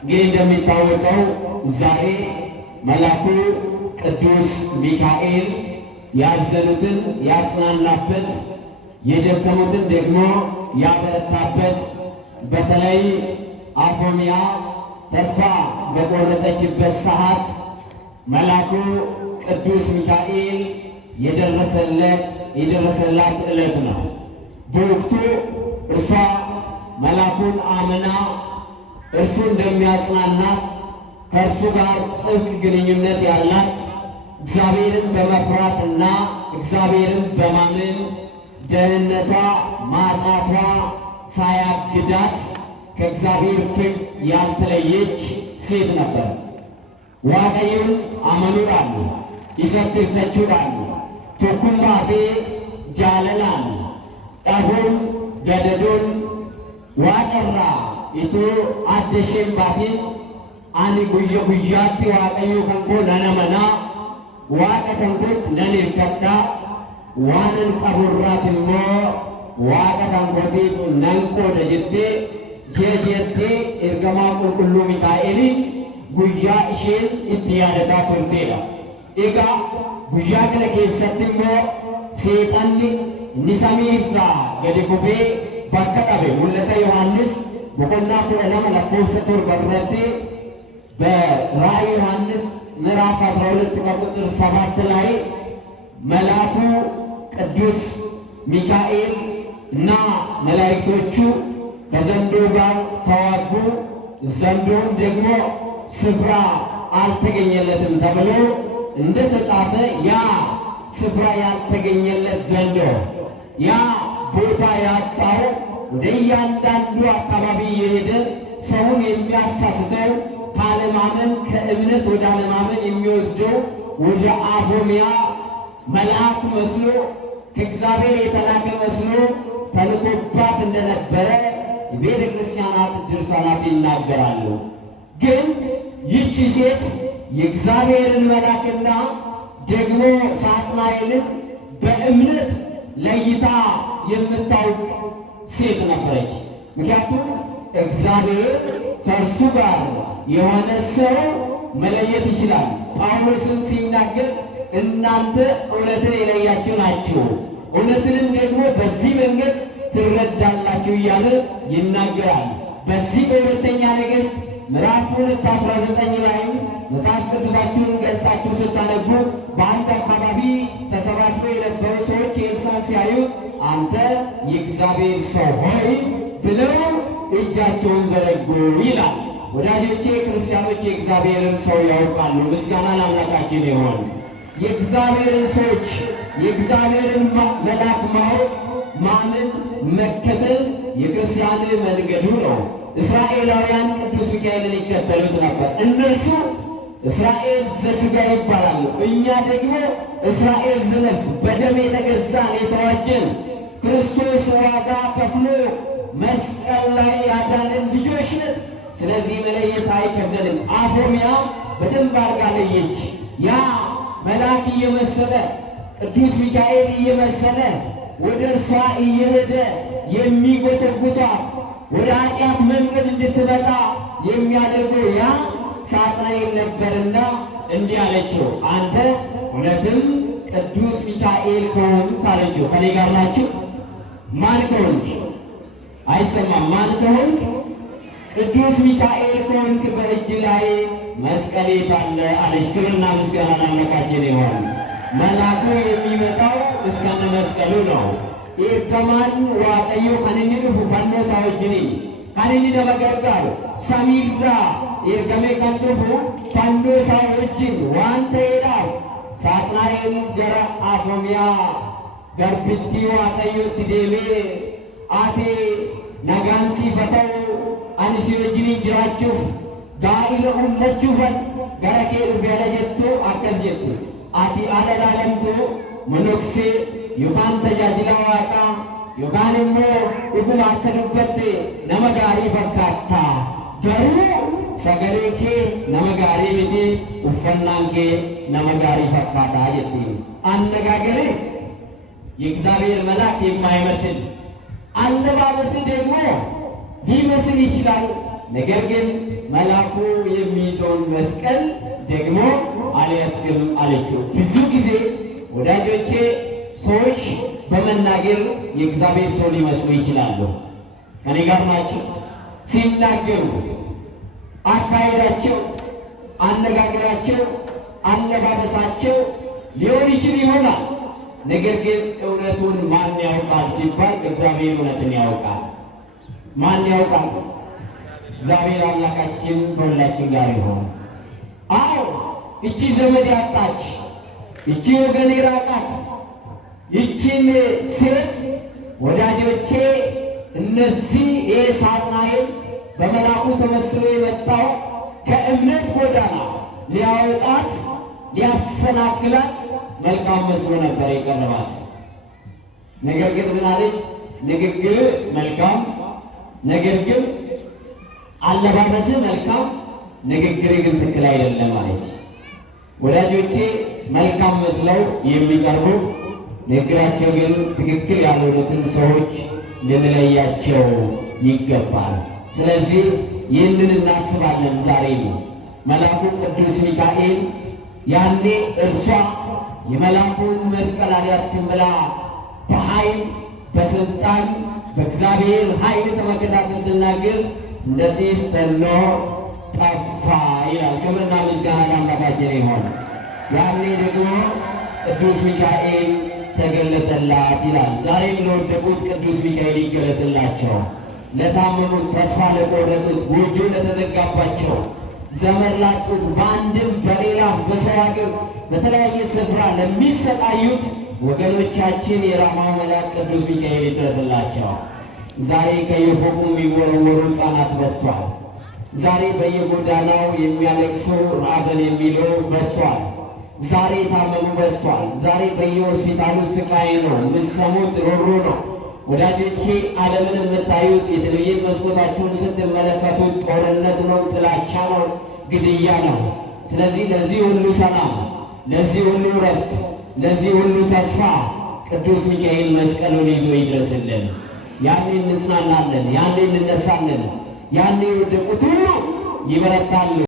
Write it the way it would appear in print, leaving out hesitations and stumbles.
እንግዲህ እንደሚታወቀው ዛሬ መልአኩ ቅዱስ ሚካኤል ያዘኑትን ያጽናናበት፣ የደከሙትን ደግሞ ያበረታበት፣ በተለይ አፎምያ ተስፋ በቆረጠችበት ሰዓት መልአኩ ቅዱስ ሚካኤል የደረሰላት ዕለት ነው። በወቅቱ እርሷ መልአኩን አምና እርሱ እንደሚያጽናናት ከእርሱ ጋር ጥብቅ ግንኙነት ያላት እግዚአብሔርን በመፍራትና እግዚአብሔርን በማመን ደህንነቷ ማጣቷ ሳያግዳት ከእግዚአብሔር ፍቅር ያልተለየች ሴት ነበር። waaqayyoon amanuudhaan isatti hirkachuudhaan tokkummaa fi jaalalaan dhabuun gadadoon waaqarraa itoo adda isheen baasin ani guyya guyyaatti waaqayyoo kan koo nan amanaa waaqa kan kootti nan hirkadhaa waanan qaburraas immoo waaqa kan kootiif nan qooda jettee jettee ergamaa qulqulluu Mikaa'eliin guyyaa isheen itti yaadataa turteedha. Egaa guyyaa kana keessatti immoo seexanni inni samii irraa gadi kufee bakka dhabe mul'ata Yohaannis boqonnaa 12 lakkoofsa 7 irratti በራእየ ዮሐንስ ምዕራፍ 12 ከቁጥር 7 ላይ መልአኩ ቅዱስ ሚካኤል እና መላእክቶቹ ከዘንዶ ጋር ተዋጉ፣ ዘንዶም ደግሞ ስፍራ አልተገኘለትም ተብሎ እንደተጻፈ ያ ስፍራ ያልተገኘለት ዘንዶ ያ ቦታ ያጣው ወደ እያንዳንዱ አካባቢ የሄደ ሰውን የሚያሳስተው ካለማመን ከእምነት ወደ አለማመን የሚወስደው ወደ አፎምያ መልአክ መስሎ ከእግዚአብሔር የተላከ መስሎ ተልኮባት እንደነበረ የቤተ ክርስቲያናት ድርሳናት ይናገራሉ። ግን ይህች ሴት የእግዚአብሔርን መልአክና ደግሞ ሳጥናኤልን በእምነት ለይታ የምታውቅ ሴት ነበረች። ምክንያቱም እግዚአብሔር ከእርሱ ጋር የሆነ ሰው መለየት ይችላል። ጳውሎስም ሲናገር እናንተ እውነትን የለያችሁ ናችሁ፣ እውነትንም ደግሞ በዚህ መንገድ ትረዳላችሁ እያለ ይናገራል። በዚህ በሁለተኛ ነገሥት ምዕራፍ 2:19 ላይ መጽሐፍ ቅዱሳችሁን ገልጣችሁ ስታነቡ በአንድ አካባቢ ተሰባስበው የነበሩ ሰዎች ኤልሳዕን ሲያዩ አንተ የእግዚአብሔር ሰው ሆይ ብለው እጃቸውን ዘረጉ ይላል። ወዳጆቼ ክርስቲያኖች የእግዚአብሔርን ሰው ያውቃሉ። ምስጋና ለአምላካችን ይሁን። የእግዚአብሔርን ሰዎች የእግዚአብሔርን መልአክ ማወቅ፣ ማመን፣ መከተል የክርስቲያን መንገዱ ነው። እስራኤላውያን ቅዱስ ሚካኤልን ይከተሉት ነበር። እነርሱ እስራኤል ዘሥጋ ይባላሉ። እኛ ደግሞ እስራኤል ዘነፍስ በደም የተገዛን የተዋጀን ክርስቶስ ዋጋ ከፍሎ መስቀል ላይ ያዳንን ልጆች ነን። ስለዚህ መለየት አይከብደንም። አፎምያ በደንብ አድርጋ ለየች። ያ መልአክ እየመሰለ ቅዱስ ሚካኤል እየመሰለ ወደ እርሷ እየሄደ የሚጎተጉታት ወደ ኃጢአት መንገድ እንድትመጣ የሚያደርገው ያ ሳጥናኤል ነበርና እንዲህ አለችው፣ አንተ እውነትም ቅዱስ ሚካኤል ከሆንክ አለችው። ከኔ ጋር ናችሁ? ማን ከሆንክ? አይሰማም። ማን ከሆንክ? ቅዱስ ሚካኤል ከሆንክ በእጅ ላይ መስቀል አለ አለች። ክብርና ምስጋና ለአምላካችን ይሁን። መልአኩ የሚመጣው እስከነ መስቀሉ ነው። ኤርተማን ዋቀዮ ከንኒ ዱፉ ፈኖ ሳወጅኒ ከንኒ ነመገርጋሩ ሰሚራ ኤርገሜ ከንዱፉ ፈኖ ሳወጅን ዋንተ ሄዳፍ ሳጥናኤል ገረ አፎምያ ገርብቲ ዋቀዮት ዴሜ አቴ ነጋን ሲፈተው ani si wajjin jiraachuuf gaa'ila uummachuufan gara kee dhufeera jettu akkas jettu ati haadha laalamtu monoksee yookaan tajaajila waaqaa yookaan immoo dhuguma akka dubbatte nama gaarii fakkaata garuu sagalee kee nama gaarii miti uffannaan kee nama gaarii fakkaata jetti አነጋገሬ የእግዚአብሔር መልአክ የማይመስል አለባበስ ደግሞ ሊመስል ይችላል። ነገር ግን መልአኩ የሚይዘውን መስቀል ደግሞ አልያዝክም አለችው። ብዙ ጊዜ ወዳጆቼ ሰዎች በመናገር የእግዚአብሔር ሰው ሊመስሉ ይችላሉ። ከኔ ጋር ናቸው። ሲናገሩ አካሄዳቸው፣ አነጋገራቸው፣ አለባበሳቸው ሊሆን ይችል ይሆናል። ነገር ግን እውነቱን ማን ያውቃል ሲባል እግዚአብሔር እውነትን ያውቃል። ማን ያውቃል? እግዚአብሔር አምላካችን ከሁላችን ጋር ይሆን። አዎ እቺ ዘመድ ያጣች፣ እቺ ወገን የራቃት፣ ይቺን ሴት ወዳጆቼ እነዚህ ሳጥናኤል በመልአኩ ተመስሎ የመጣው ከእምነት ጎዳና ሊያወጣት ሊያሰናክላት መልካም መስሎ ነበር የቀረባት። ነገር ግን ምን አለች? ንግግር መልካም፣ ነገር ግን አለባበስ መልካም፣ ንግግር ግን ትክክል አይደለም አለች። ወዳጆቼ መልካም መስለው የሚቀርቡ ንግግራቸው ግን ትክክል ያልሆኑትን ሰዎች ልንለያቸው ይገባል። ስለዚህ ይህንን እናስባለን። ዛሬ ነው መልአኩ ቅዱስ ሚካኤል ያኔ እርሷ የመልአኩን መስቀል አልያዝክም ብላ በኃይል በስልጣን በእግዚአብሔር ኃይል ተመክታ ስትናገር እንደ ጢስ ተኖ ጠፋ ይላል። ክብርና ምስጋና ለአምላካችን ይሁን። ያኔ ደግሞ ቅዱስ ሚካኤል ተገለጠላት ይላል። ዛሬም ለወደቁት ቅዱስ ሚካኤል ይገለጥላቸው። ለታመሙት፣ ተስፋ ለቆረጡት፣ ጎጆ ለተዘጋባቸው፣ ዘመድ ላጡት፣ በአንድም በሌላም በሰው ሀገር በተለያየ ስፍራ ለሚሰቃዩት ወገኖቻችን የራማው መልአክ ቅዱስ ሚካኤል ይድረስላቸው። ዛሬ ከየፎቁ የሚወረወሩ ሕፃናት በዝቷል። ዛሬ በየጎዳናው የሚያለቅሱ ራበን የሚሉ በዝቷል። ዛሬ የታመሙ በዝቷል። ዛሬ በየሆስፒታሉ ስቃይ ነው፣ የምትሰሙት ሮሮ ነው። ወዳጆቼ ዓለምን የምታዩት የቴሌቪዥን መስኮታችሁን ስትመለከቱት ጦርነት ነው፣ ጥላቻ ነው፣ ግድያ ነው። ስለዚህ ለዚህ ሁሉ ሰላም፣ ለዚህ ሁሉ ረፍት፣ ለዚህ ሁሉ ተስፋ ቅዱስ ሚካኤል መስቀሉን ይዞ ይድረስልን። ያኔ እንጽናናለን፣ ያኔ እንነሳለን፣ ያኔ የወደቁት ሁሉ ይበረታሉ።